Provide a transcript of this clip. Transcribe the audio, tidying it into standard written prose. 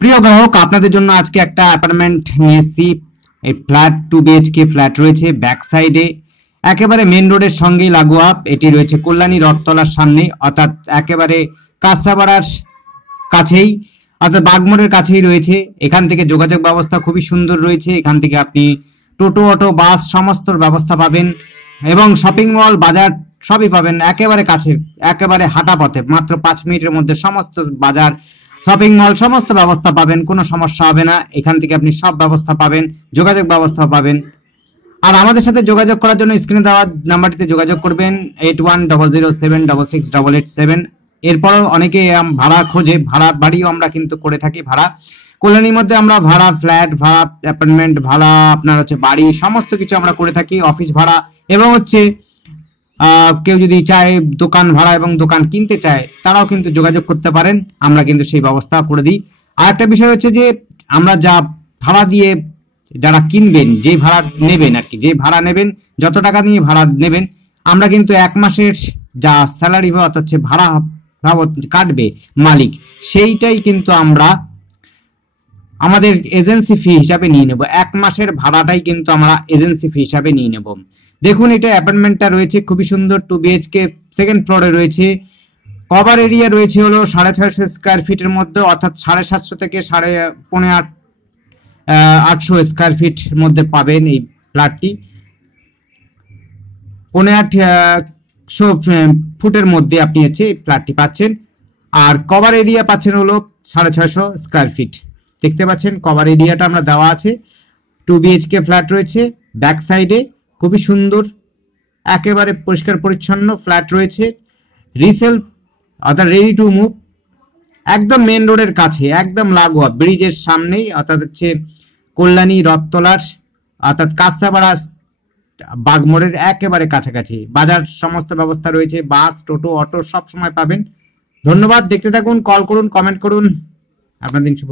প্রিয় গ্রাহক, আপনাদের জন্য আজকে একটা অ্যাপার্টমেন্ট নিয়ে এসেছি। এই ফ্ল্যাট 2 বিএইচকে ফ্ল্যাট রয়েছে, ব্যাক সাইডে একেবারে মেন রোডের সঙ্গেই লাগোয়া। এটি রয়েছে কল্যাণী রথতলার সামনে, অর্থাৎ একেবারে কাঁচাপাড়ার কাছেই, অর্থাৎ বাগমোড়ের কাছেই রয়েছে। এখান থেকে যোগাযোগ ব্যবস্থা খুবই সুন্দর রয়েছে। এখান থেকে আপনি টোটো, অটো, বাস সমস্ত ব্যবস্থা পাবেন এবং শপিং মল, বাজার সবই পাবেন একেবারে কাছে, একেবারে হাঁটা পথে, মাত্র 5 মিনিটের মধ্যে সমস্ত বাজার, শপিং মল সমস্ত ব্যবস্থা পাবেন। কোনো সমস্যা হবে না। এখান থেকে আপনি সব ব্যবস্থা পাবেন, যোগাযোগ ব্যবস্থা পাবেন। আর আমাদের সাথে যোগাযোগ করার জন্য স্ক্রিনে দেওয়া নাম্বারটিতে যোগাযোগ করবেন 8100788887। এরপরও অনেকে ভাড়া খোঁজে, ভাড়া বাড়িও আমরা কিন্তু করে থাকি। ভাড়া কল্যাণীর মধ্যে আমরা ভাড়া ফ্ল্যাট, ভাড়া অ্যাপার্টমেন্ট, ভাড়া আপনার হচ্ছে বাড়ি সমস্ত কিছু আমরা করে থাকি। অফিস ভাড়া এবং হচ্ছে কেউ যদি চায় দোকান ভাড়া এবং দোকান কিনতে চায়, তারাও কিন্তু যোগাযোগ করতে পারেন। আমরা কিন্তু সেই ব্যবস্থা করে দিই। আর একটা বিষয় হচ্ছে যে আমরা যা ভাড়া দিয়ে যারা কিনবেন, যে ভাড়া নেবেন আর কি, যে ভাড়া নেবেন, যত টাকা নিয়ে ভাড়া নেবেন, আমরা কিন্তু 1 মাসের যা স্যালারি বা অর্থাৎ ভাড়া কাটবে মালিক, সেইটাই কিন্তু আমরা আমাদের এজেন্সি ফি হিসাবে নিয়ে নেব। 1 মাসের ভাড়াটাই কিন্তু আমরা এজেন্সি ফি হিসাবে নিয়ে নেব। দেখুন, এটা অ্যাপার্টমেন্টটা রয়েছে খুবই সুন্দর, 2 বিএইচকে, সেকেন্ড ফ্লোরে রয়েছে। কভার এরিয়া রয়েছে হলো 650 স্কোয়ার ফিটের মধ্যে, অর্থাৎ 750 থেকে 850 স্কোয়ার ফিট মধ্যে পাবেন এই ফ্ল্যাটটি। 850 ফুটের মধ্যে আপনি হচ্ছে এই ফ্ল্যাটটি পাচ্ছেন। আর কভার এরিয়া পাচ্ছেন হলো 650 স্কোয়ার ফিট। দেখতে পাচ্ছেন কভার এরিয়াটা আমরা দেওয়া আছে। 2 বিএইচকে ফ্ল্যাট রয়েছে, ব্যাক সাইডে খুবই সুন্দর, একেবারে পরিষ্কার পরিচ্ছন্ন ফ্ল্যাট রয়েছে। রিসেল অর্থাৎ রেডি টু মুভ, একদম মেন রোডের কাছে, একদম লাগোয়া ব্রিজের সামনেই, অর্থাৎ হচ্ছে কল্যাণী রথতলার, অর্থাৎ কাঁচাপাড়া বাগমোড়ের একেবারে কাছাকাছি। বাজার সমস্ত ব্যবস্থা রয়েছে, বাস, টোটো, অটো সব সময় পাবেন। ধন্যবাদ, দেখতে থাকুন, কল করুন, কমেন্ট করুন। আপনার দিন শুভ।